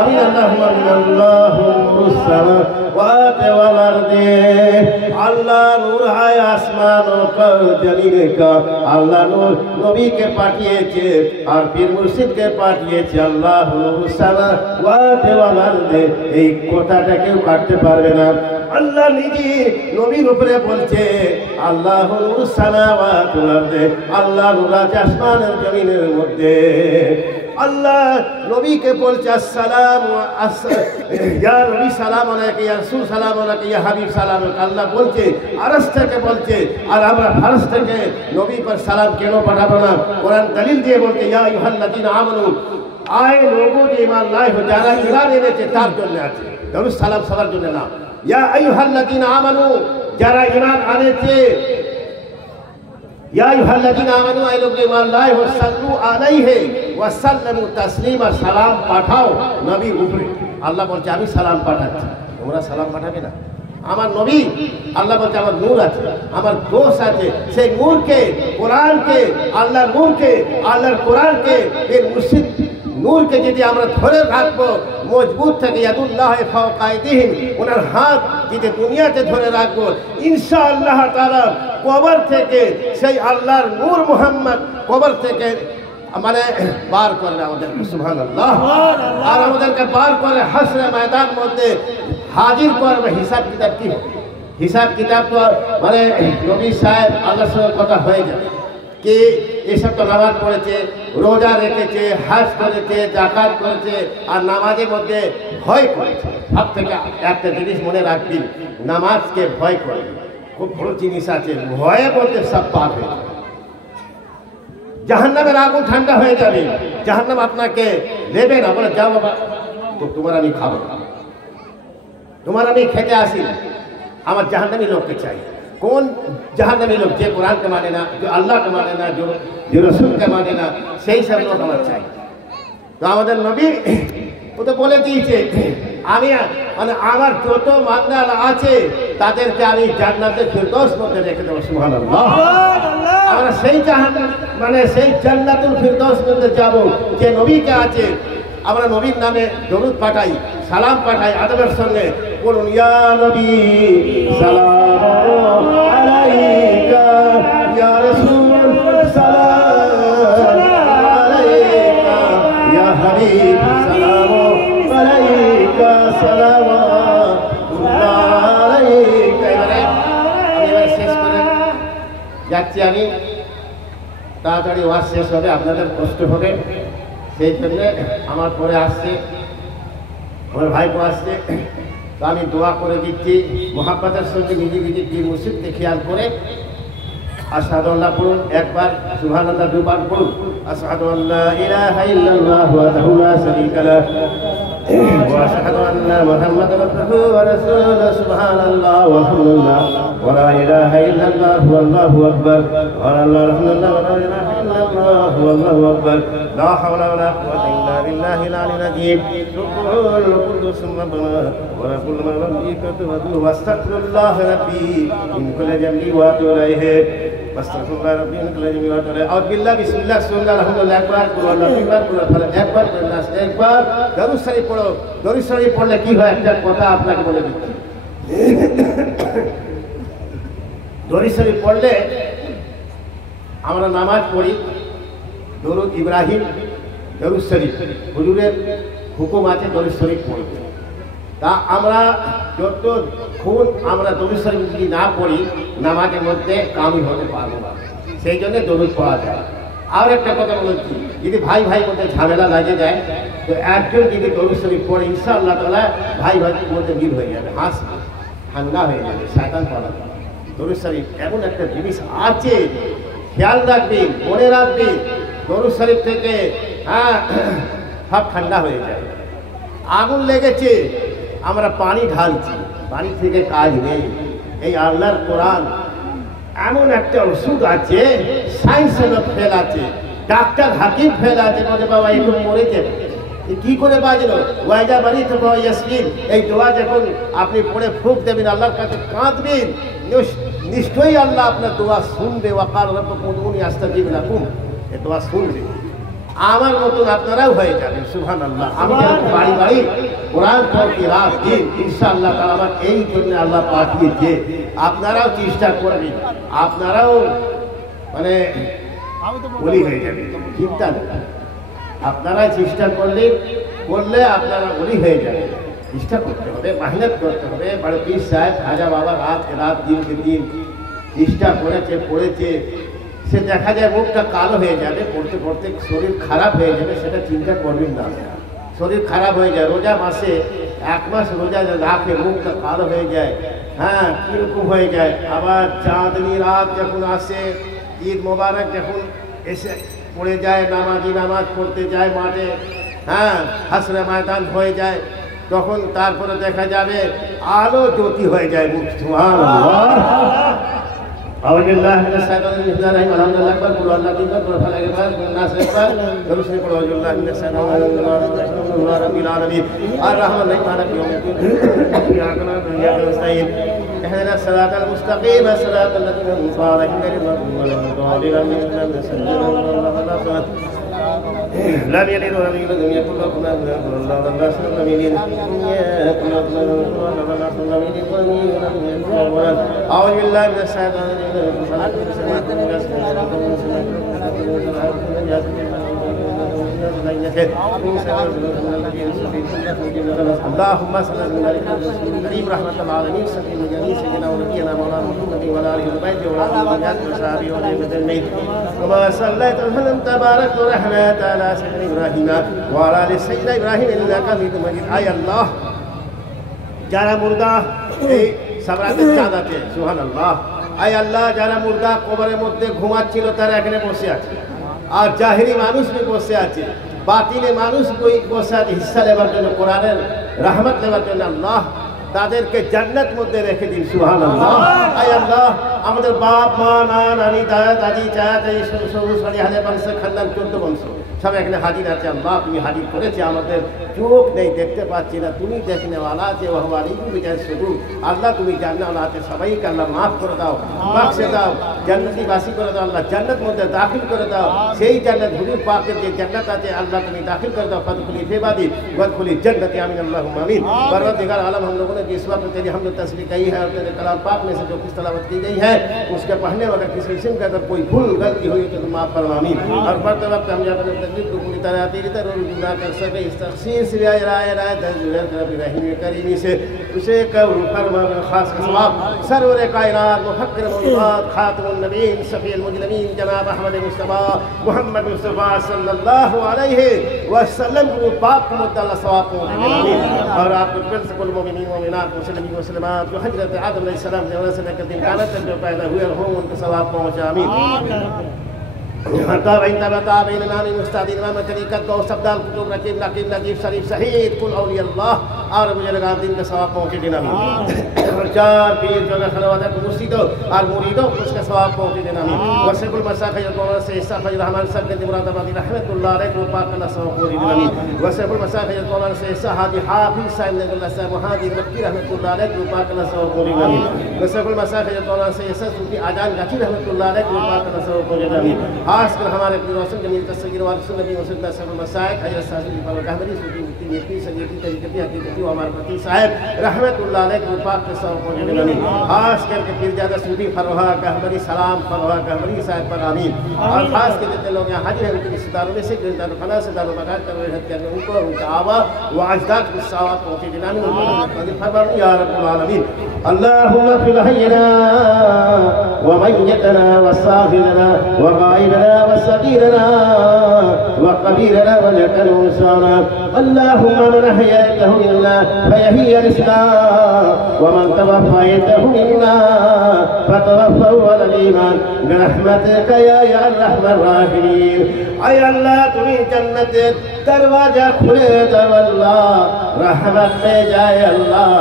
আল্লাহ নূর है आसमान और जमीन का, আল্লাহ নূর নবীকে পাঠিয়েছে আর পীর মুর্শিদকে পাঠিয়েছে। আল্লাহ নূর সামাওয়াতি ওয়াল আরদি, এই কথাটা কেউ কাটতে পারবে না। আল্লাহ নিজে নবীর উপরে বলছে আল্লাহ নূর সামাওয়াতি ওয়াল আরদি, আল্লাহ নূর আছে আসমানের জমিনের মধ্যে। আল্লাহ নবীকে বলছে আসসালাম ইয়া নবী সালাম আলাইকা, ইয়া রাসূল সালাম আলাইকা, ইয়া হাবিব সালাম আলাইকা। আল্লাহ বলছে আরশ থেকে বলছে, আর আমরা ফারস থেকে নবী पर সালাম কেন পাঠাবো না? কোরআন দলিল দিয়ে বলতে ইয়া আইয়ুহাল্লাযীনা আমানু, আয় লোগো যে ঈমান লায় হো, যারা ঈমান এনেছে তার জন্য আছে, দরুদ সালাম সবার জন্য না। ইয়া আইয়ুহাল্লাযীনা আমানু, যারা ঈমান আনেছে, या अय्युहल्लज़ीना आमनू, आए लोग ईमान लाए हो, सल्लु अलैहि व सल्लिमु तस्लीमा, সালাম পাঠাও নবীর উপরে। আল্লাহ বলছে আমি সালাম পাঠাচ্ছি, তোমরা সালাম পাঠাবে না? আমার নবী আল্লাহ বলছে আমার নূর আছে, আমার দোষ আছে, সেই নূরকে কোরআনকে, আল্লাহর নূরকে, আল্লাহর কোরআনকে, এর মুর্শিদ নূরকে যদি আমরা ধরে রাখবো মজবুত থেকে, ইয়াদুল্লাহ ফাওকা আইদিহিম, ওনার হাত যদি দুনিয়াতে ধরে রাখবো ইনশাআল্লাহ তাআলা কবর থেকে সেই আল্লাহর নূর মুহাম্মদ কবর থেকে মানে বার করবে আমাদেরকে। সুবহানাল্লাহ। আর আমাদেরকে বার করে হাসরে ময়দান মধ্যে হাজির করবে। হিসাব কিতাব কি হবে? হিসাব কিতাব তো মানে নবী সাহেব আল্লাহর সঙ্গে কথা হয়ে যাবে कि এসব তো নামাজ পড়েছে, রোজা রেখেছে, হজ করেছে, যাকাত করেছে, আর নামাজের মধ্যে ভয় করেছে। সব থেকে একটা জিনিস মনে রাখবেন, নামাজকে ভয় করে, খুব বড় জিনিস আছে। ভয়ে বলতে সব পাপ হয়ে যায়। জাহান্নামের আগুন ঠান্ডা হয়ে যাবে, জাহান্নাম আপনাকে নেবে না, বলে যাও বাবা তো তোমার আমি খাবো, তোমার আমি খেতে আসি, আমার জাহান্নামী লোককে চাই। কোন জাহান্নামী লোক? যে কোরআনকে মানে না, যে আল্লাহকে মানে না, যে রসুলকে মানে না, সেই সব লোক আমার চাই। তো আমাদের নবী ও তো বলে দিয়েছে, আমি মানে আমার যত মান্দাল আছে তাদেরকে আমি জান্নাতের ফিরদৌস মধ্যে রেখে দেবো। সুবহানাল্লাহ। আমরা সেই জাহান্নাম মানে সেই জান্নাতুল ফিরদৌস মধ্যে যাব যে নবীকে আছে। আমরা নবীর নামে দরুদ পাঠাই, সালাম পাঠাই আদবের সঙ্গে। বলুন ইয়া নবী সালাম আলাইকা, ইয়া রাসূল সালাম আলাইকা, ইয়া হাবিব সালাম আলাইকা, সালাম আলাইকা। এবারে শেষ করে যাচ্ছি আমি, তাড়াতাড়ি ওয়াজ শেষ হবে, আপনাদের কষ্ট হবে, সেই জন্যে আমার পরে আসছে আমার ভাইপো আসছে। তো আমি দোয়া করে দিচ্ছি মোহাব্বতের সঙ্গে নিজে নিজে পীর মুর্শিদকে খেয়াল করে আশহাদু আল্লাহ পড়ুন একবার, সুবহানাল্লাহ দুবার পড়ুন। আশহাদু আল্লা ইলাহা ইল্লাল্লাহু ওয়াহদাহু লা শারীকা লাহু ওয়া আশহাদু আন্না মুহাম্মাদান আবদুহু ওয়া রাসূলুহু। সুবহানাল্লাহ ওয়ালহামদুলিল্লাহ ওয়া লা ইলাহা ইল্লাল্লাহু ওয়াল্লাহু আকবার ওয়া লা ইলাহা ইল্লাল্লাহু ওয়াল্লাহু আকবার। লা হাওলা ওয়া লা কুওয়াতা ইল্লা বিল্লাহিল আলিয়্যিল আযীম। সুবহানাল কুদ্দুসুর রাব্বানা ওয়া রাব্বুল মালাইকাতি ওয়া রূহু ওয়াস্তাগফিরুল্লাহ রাব্বি মিন কুল্লি যামবি ওয়া আতুবু ইলাইহি আস্তাগফিরুল্লাহ রাব্বি মিন কুল্লি যামবি ওয়া আতুবু ইলাইহি। আউযু বিল্লাহি বিসমিল্লাহ সুবহানাল্লাহ আলহামদুলিল্লাহ একবার, কুরআন একবার, কুরআন ফলে একবার, নাস একবার। দরুদ শরীফ পড়ো। দরুদ শরীফ পড়লে কি হয় একটা কথা আপনাকে বলে দিচ্ছি। দরুদ শরীফ পড়লে আমরা নামাজ পড়ি দরুদ ইব্রাহিম, দরুদ শরীফ, হুজুরের হুকুম আছে দরুদ শরীফ পড়তে। তা আমরা যতক্ষণ আমরা দরুদ শরীফ যদি না পড়ি নামাজের মধ্যে কামিল হতে পারবো না, সেই জন্য দরুদ পড়া যায়। আর একটা কথা বলছি, যদি ভাই ভাই মধ্যে ঝামেলা লাগে যায় তো একজন যদি দরুদ শরীফ পড়ে ইনশাআল্লাহ তাআলা ভাই ভাইয়ের মধ্যে মিল হয়ে যাবে, হাস ঠান্ডা হয়ে যাবে, শয়তান পালাবে। দরুদ শরীফ এমন একটা জিনিস আছে, খেয়াল রাখবেন, মনে রাখবেন, দরুদ শরীফ থেকে সব ঠান্ডা হয়ে যায়। আগুন লেগেছে, আমরা পানি ঢালছি, পানি থেকে কাজ নেই। এই আল্লাহর কোরআন এমন একটা ওষুধ আছে, সায়েন্সের ফেল আছে, ডাক্তার হাকিম ফেল আছে, বলে বাবা একটু মরে যাবে, কি করে বাজলো ওয়াইজা বাড়ি তো ইয়াসমিন। এই দোয়া যখন আপনি পড়ে ফুঁক দেবেন, আল্লাহর কাছে কাঁদবেন, নিশ্চয়ই আল্লাহ আপনার দোয়া শুনবে। ওয়াকাল রাব্বুকুম উদউনি আস্তাজিব লাকুম, এই দোয়া শুনবে। আমার মতন আপনারাও হয়ে যাবেন। সুবহানাল্লাহ। আমি যেমন বাড়ি বাড়ি কোরআন পড়তে রাত দিন ইনশাআল্লাহ তাআলা আমার এই জন্য আল্লাহ পাঠিয়েছে, আপনারাও চেষ্টা করবেন, আপনারাও মানে বলি হয়ে যাবে, চিন্তা নেই। আপনারা চেষ্টা করলে আপনারা বলি হয়ে যাবে। চেষ্টা করতে হবে, মেহনত করতে হবে। বড় পীর সাহেব খাজা বাবা রাত দিনকে দিন চেষ্টা করেছে, পড়েছে, সে দেখা যায় মুখটা কালো হয়ে যাবে, পড়তে পড়তে শরীর খারাপ হয়ে যাবে, সেটা চিন্তা করবেন না। শরীর খারাপ হয়ে যায়, রোজা মাসে 1 মাস রোজা রাখে মুখটা কালো হয়ে যায়, কিরকম হয়ে যায়। আবার চাঁদনি রাত যখন আসে, ঈদ মোবারক যখন এসে পড়ে যায়, নামাজ পড়তে যায় মাঠে, হাসরে ময়দান হয়ে যায়, তখন তারপরে দেখা যাবে আলো জ্যোতি হয়ে যায় মুখ। সুবহানাল্লাহ। أعوذ بالله من الشيطان الرجيم. بسم الله الرحمن الرحيم. الحمد لله رب العالمين والصلاة والسلام على الناس أجمعين. أعوذ بالله من الشيطان الرجيم. رب العالمين الرحمن الرحيم مالك يوم الدين. إياك نعبد وإياك نستعين. اهدنا الصراط المستقيم صراط الذين أنعمت عليهم غير المغضوب عليهم ولا الضالين. لم يلد ولم يولد ولم يكن له كفوا أحد. الله الناس لم يلد أعوذ بالله من الشيطان اللهم صل على الكريم رحمة العالمين سيدنا الجليل سيدنا ونبينا مولانا محمد وعلى آله وصحبه وصحبه وسلم. كما صليت وسلم تبارك ورحمة على سيدنا إبراهيم وعلى آل سيدنا إبراهيم إنك حميد مجيد. আয় আল্লাহ, যারা মুর্দা এই সাবরাতের চাঁদ আছে, সুবহানাল্লাহ। আয় আল্লাহ, যারা মুর্দা কবরের মধ্যে ঘুমাচ্ছিল তারা এখানে বসে আছে, আর জাহিরি মানুষ বসে আছে, বাতিলে মানুষ বসে আছে হিস্সা নেবার জন্য, কোরআনের রহমত নেবার জন্য। আল্লাহ তাদেরকে জান্নাত মধ্যে রেখে দিন, সুবহানাল্লাহ। আয় আল্লাহ, আমাদের বাপ মা নানি দাদা দাদি চাচা শ্বশুর শালি হালে বংশ খানদান 14 বংশ সব এখানে হাজির আছে। আল্লাহ তুমি হাজির করেছে, আমাদের চোখ নেই, দেখতে পাচ্ছি না, তুমি দেখনেওয়ালা আছে। শুধু আল্লাহ তুমি জান্নাতওয়ালা আছে, সবাইকে আল্লাহ মাফ করে দাও, বাক্সে দাও, জান্নাতি বাসী করে দাও। আল্লাহ জান্নাত মধ্যে দাখিল করে দাও, সেই জান্নাত হুজুর পাকের যে জান্নাত আছে আল্লাহ তুমি দাখিল করে দাও। ফাদখুলি ফি ইবাদি ওয়াদখুলি জান্নতি, আমিন अल्लाहुम्मा आमीन। परवरदिगार आलम, हम लोगों ने जिस वक्त तेरी हमद तस्बीह कही है और तेरे कलाम पाक में से जो कुछ तलावत की गई है उसके पढ़ने में अगर किसी किस्म का अगर कोई भूल गलती हुई तो माफ फरमा, आमीन। और पढ़ते वक्त हम जब तकलीफ को पूरी तरह तेरी तरह रुजू कर सके, इस तफसीर से राय रहीम करीमी से उसे कबूल फरमा, खास सवाब सरवर कायनात मुफक्किर मौजूदात खातमुन नबीन शफीउल मुजरिमीन जनाब अहमद मुस्तफा मोहम्मद मुस्तफा सल्लल्लाहु अलैहि वसल्लम को पाक मुतल्ला सवाब को आमीन। और आपको प्रिंसिपल मोमिनीन मोमिनात मुस्लिमीन मुस्लिमात जो हजरत आदम अलैहिस्सलाम से लेकर दिन कायनात तक जो पैदा हुए और हों उनके सवाब पहुंचे, आमीन। ताबईन नामी मुस्तादीन इमाम तरीक़त को सब्दाल कुतुब रकीब नकीब नजीब शरीफ शहीद कुल औलिया अल्लाह और मुझे लगा दिन के सवाब पहुंचे देना, आमीन। और चार पीर जो खलवात मुर्शिदों और मुरीदों उसका सवाब पहुंचे देना, आमीन। वसीकुल मसाखिर कौन से इस्सा फजल रहमान सब के मुरादाबादी रहमतुल्लाह अलैहि को पाक अल्लाह सवाब पहुंचे देना, आमीन। वसीकुल मसाखिर कौन से इस्सा हाजी हाफिज साहिब ने अल्लाह साहब हाजी मक्की रहमतुल्लाह अलैहि को पाक अल्लाह सवाब पहुंचे देना, आमीन। वसीकुल मसाखिर कौन से इस्सा सूफी आजान गाची रहमतुल्लाह अलैहि को पाक अल्लाह सवाब पहुंचे देना, आमीन। खासकर हमारे रोशन जमीन तस्वीर वाले सुन्नती वसुन्ना सब मसाइल हजरत साहिब की कहमरी सूफी मुफ्ती नेकी सैयदी तरीक़ती हकीकती हमारे पति साहब रहमतुल्लाह अलैहि को पाक के सवाब पहुंचे देना, आमीन। खास करके पीरजादा सूफी फरहा कहमरी सलाम फरहा कहमरी साहब पर, आमीन। और खास के जितने लोग यहाँ हाजिर हैं उनके रिश्तेदारों में से जो दारुखाना से दारुमकान कर रहे हैं उनको उनके आबा व अजदाद को सवाब पहुंचे देना, आमीन। या रब्बुल आलमीन। अल्लाहुम्मा फिल हय्यना व मय्यतना व साहिरना व गाइबना व सगीरना व कबीरना व लकल उनसाना। अल्लाहुम्मा मन अहयैतहु मिन्ना फयहिय इस्लाम व मन तवफ़यतहु मिन्ना फतवफ़्फ़हु अलल ईमान बिरहमतिका या अरहमर राहिमीन। आय अल्लाह तुम्ही जन्नतेर दरवाजा खुले दाও আল্লাহ, रहमत ले जाए अल्लाह।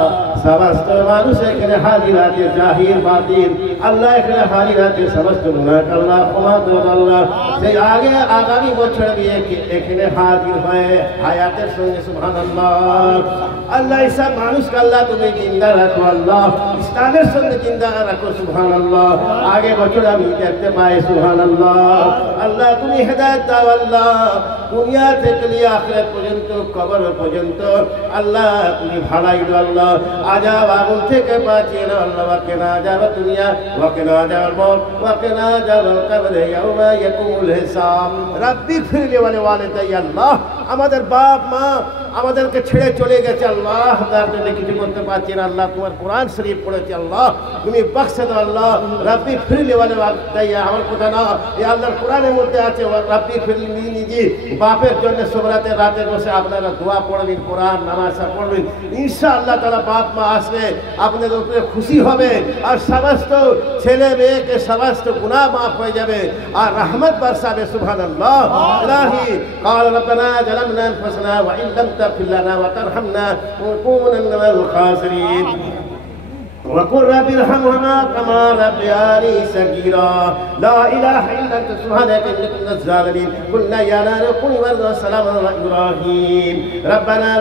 समस्त মানুষ এখানে হাজির আছে, জাহির বাতিল আল্লাহ এখানে হাজির আছে, সমস্ত গুনাহ আল্লাহ ক্ষমা করুন আল্লাহ। সেই আগে আগামী বছর দিয়ে এখানে হাজির হয়ে হায়াতের সঙ্গে সুবহানাল্লাহ আল্লাহ সব মানুষকে আল্লাহ তুমি জিন্দা রাখো আল্লাহ, ইসলামের সঙ্গে জিন্দা রাখো সুবহানাল্লাহ। আগে বছর আমি দেখতে পাই সুবহানাল্লাহ আল্লাহ তুমি হেদায়েত দাও আল্লাহ, দুনিয়া থেকে নিয়ে আখিরাত পর্যন্ত কবর পর্যন্ত আল্লাহ তুমি ভালাই দাও আল্লাহ। আযাব আগুন থেকে বাঁচিয়ে নাও আল্লাহ। ওয়াকিনা আযাব দুনিয়া ওয়াকিনা আযাব মউত ওয়াকিনা আযাব কবর ইয়াউমা ইয়াকুমুল হিসাব। রব্বি ফিরলি ওয়া ওয়ালিদাই আল্লাহ, আমাদের বাপ মা আমাদেরকে ছেড়ে চলে গেছে আল্লাহ, তার জন্য কিছু করতে পারছি না আল্লাহ। তোমার কোরআন শরীফ পড়েছি আল্লাহ, তুমি বখশে দাও আল্লাহ। রব্বি ফিরলি ওয়া ওয়ালিদাই, আমার কথা না এই আল্লাহর কোরআনের মধ্যে আছে রব্বি ফিরলি। নিজে বাপের জন্য সুবরাতে রাতে বসে আপনারা দোয়া পড়বেন, কোরআন নামাজ পড়বেন, ইনশাআল্লাহ তাআলা বাপ মা আসবে আপনাদের উপরে খুশি হবে আর সমস্ত ছেলে মেয়েকে সমস্ত গুনাহ মাফ হয়ে যাবে আর রহমত বর্ষাবে সুবহানাল্লাহ। ইলাহি قال ربنا ظلمنا انفسنا وان لم تغفر لنا وترحمنا لنكونن من الخاسرين وقل رب ارحمهما كما ربياني صغيرا لا اله الا انت سبحانك اني كنت من الظالمين قلنا يا نار كوني بردا وسلاما على ابراهيم ربنا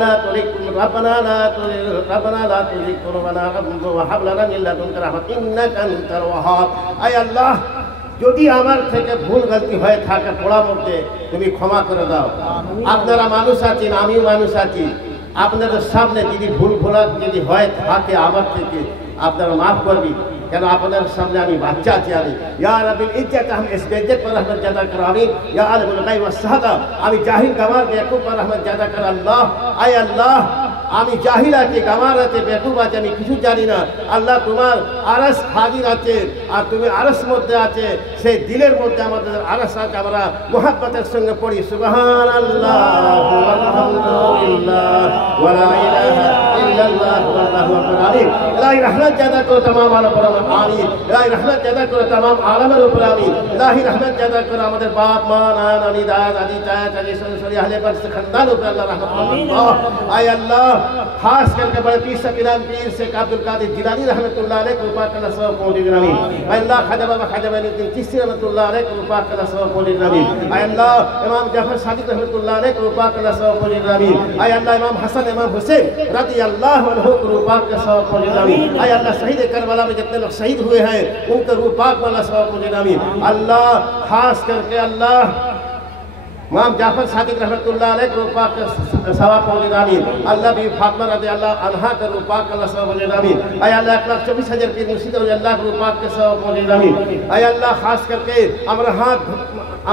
لا تزغ قلوبنا وهب لنا من لدنك رحمة انك انت الوهاب। اي الله যদি আমার থেকে ভুল গলতি হয়ে থাকে পড়ার মধ্যে তুমি ক্ষমা করে দাও। আপনারা মানুষ আছেন, আমিও মানুষ আছি, আপনাদের সামনে যদি ভুল ভোলা যদি হয়ে থাকে আমার থেকে আপনারা মাফ করবি, কেন আপনার সামনে আমি বাচ্চা আছি। আমি ইয়া রাব্বিল ইজ্জত हम इस बेइज्जत पर रहमत ज्यादा कर, आमीन। या आलिमुल गायब व शहादा, আমি জাহিল গওয়ার বেকুব पर रहमत ज्यादा कर अल्लाह। आय अल्लाह আমি জাহিল আছি, গামার আছে, বেকুব আছে, আমি কিছু জানি না। আল্লাহ তোমার আরশ হাজির আছে, আর তুমি আরশ মধ্যে আছে, সেই দিলের মধ্যে আমাদের আরশ আছে। আমরা মুহাব্বতের সঙ্গে পড়ি সুবহানাল্লাহ আলহামদুলিল্লাহ ওয়া লা ইলাহা ইল্লাল্লাহ ওয়াল্লাহু আকবার। আমিন। ইলাহি রহমত জাদা করো तमाम আলমের উপর। আমিন। ইলাহি রহমত জাদা করো तमाम আলমের উপর। আমিন। ইলাহি রহমত জাদা করো আমাদের বাপ মা নানি দাদা দাদি চাচা চাচি সরি আহলে বাইত খানদান উপর আল্লাহ রহমত আল্লাহ। আয় আল্লাহ खास करके बड़े पीर से पिरान पीर से अब्दुल कादिर जिलानी रहमतुल्लाह अलैह कृपा करना सब पहुंचे नबी। अल्लाह खाजा बाबा खाजा बैनुद्दीन चिश्ती रहमतुल्लाह अलैह कृपा करना सब पहुंचे नबी। अल्लाह इमाम जाफर सादिक रहमतुल्लाह अलैह कृपा करना सब पहुंचे नबी। अल्लाह इमाम हसन इमाम हुसैन रदियल्लाहु अन्हु कृपा करना सब पहुंचे नबी। अल्लाह शहीद करबला में जितने लोग शहीद हुए हैं उनके रूह पाक वाला सब पहुंचे नबी। अल्लाह खास करके अल्लाह इमाम जाफर सादिक रहमतुल्लाह अलैह को पाक सवाब पहुंचे आमीन। अल्लाह भी फातिमा रज़ियल्लाहु अन्हा का रूह पाक अल्लाह सवाब पहुंचे आमीन। आय अल्लाह 1,24,000 की मुर्शिद अल्लाह के रूह पाक के सवाब पहुंचे आमीन। आय अल्लाह खास करके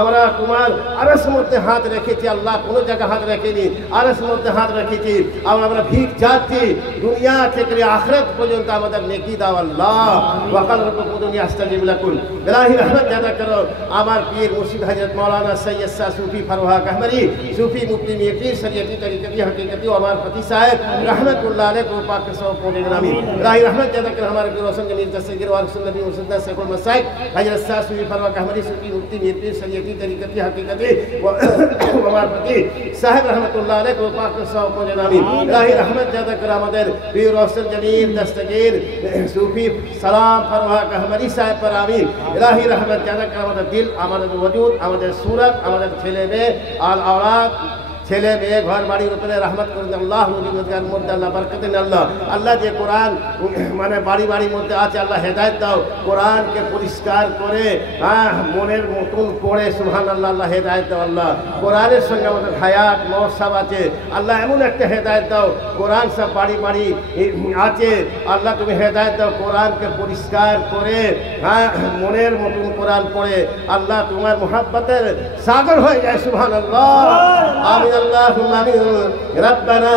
আমরা তোমার আরশ মধ্যে হাত রেখেছি আল্লাহ, কোনো জায়গায় হাত রাখিনি, আরশ মধ্যে হাত রেখেছি। আমরা ভিক যাচ্ছি দুনিয়া থেকে আখিরাত পর্যন্ত আমাদের নেকি দাও আল্লাহ। ওয়াকাল রব্বুকুম দুনিয়া আস্তাজিব লাকুম। ইলাহি রহমত জাদা করো আমার পীর মুর্শিদ হযরত মাওলানা সৈয়দ শাহ सूफी फरवा कहमरी सूफी मुफ्ती मीर पीर शरीयती तरीक़ती हकीकती और फती साहब रहमतुल्लाह अलैह को पाक सौ पौने ग्रामी इलाही रहमत ज्यादा कर हमारे पीर रोशन जमीर दस्तगीर और सुन्नती मुसद्दद शेखुल मसाइक हजरत शाह सूफी फरवा कहमरी सूफी मुफ्ती मीर पीर शरीयती तरीक़ती हकीकती और फती साहब रहमतुल्लाह अलैह को पाक सौ पौने ग्रामी इलाही रहमत ज्यादा कर हमारे पीर रोशन जमीर दस्तगीर सूफी सलाम फरवा कहमरी साहब पर आमीन। इलाही रहमत ज्यादा कर हमारे दिल हमारे वजूद हमारे सूरत हमारे ছেলে মেয়ে আল আওলাদ ছেলে মেয়ে ঘর বাড়ির উপরে রহমত করুন আল্লাহ। নবী রোজগার মধ্যে আল্লাহ বরকত দেন আল্লাহ। আল্লাহ যে কোরআন মানে বাড়ি বাড়ির মধ্যে আছে আল্লাহ হেদায়েত দাও, কোরআনকে পরিষ্কার করে মনের মতন পড়ে সুবহানাল্লাহ আল্লাহ হেদায়েত দাও আল্লাহ। কোরআনের সঙ্গে আমাদের হায়াত মওত সব আছে আল্লাহ, এমন একটা হেদায়েত দাও কোরআন সব বাড়ি বাড়ি আছে আল্লাহ, তুমি হেদায়েত দাও কোরআনকে পরিষ্কার করে মনের মতন কোরআন পড়ে আল্লাহ তোমার মুহাব্বতের সাগর হয়ে যায় সুবহানাল্লাহ। আমিন اللهم آمين। ربنا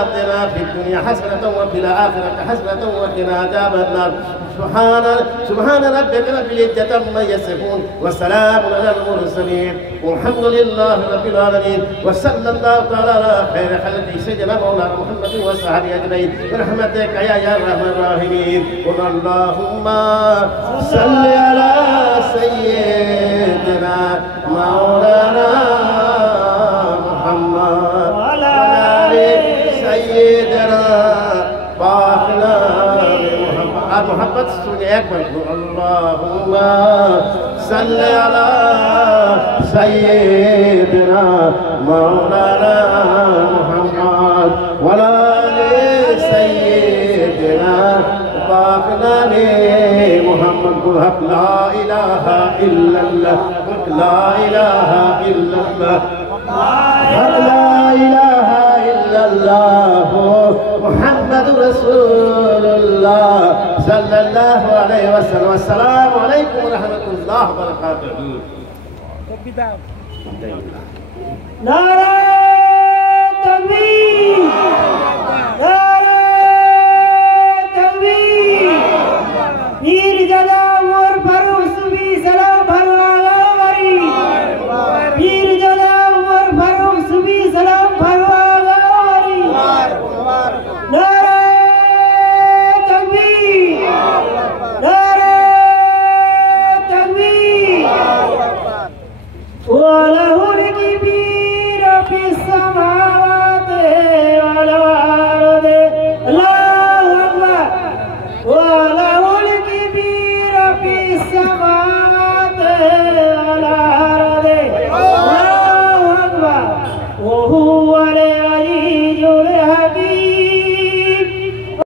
آتنا في الدنيا حسنة وفي الآخرة حسنة وقنا عذاب النار। سبحان ربك رب العزة عما يصفون وسلام على المرسلين والحمد لله رب العالمين وصلى الله تعالى على خير خلقه سيدنا مولانا محمد وصحبه أجمعين برحمتك يا أرحم الراحمين. قل اللهم صل على سيدنا مولانا मोहब्बत सुने एक बार अल्लाहुम्मा सल्ली अला सय्यिदिना मौलाना मुहम्मद वला आलि सय्यिदिना पाकना ने मोहम्मद को हक ला इलाहा इल्लल्लाह ला इलाहा इल्लल्लाह ला इलाहा इल्लल्लाह मुहम्मद रसूलुल्लाह सल्लल्लाहु अलैहि वसल्लम। अस्सलामु अलैकुम व रहमतुल्लाहि व बरकातुहू। नारे तकबीर, नारे तकबीर। पीर जदा मोर फरूख सूफी सलाम फरमावरी, पीर जदा मोर फरूख सूफी सलाम फरमावरी। नारे وله الكبير في السماوات والأرض الله أكبر وله الكبير في السماوات والأرض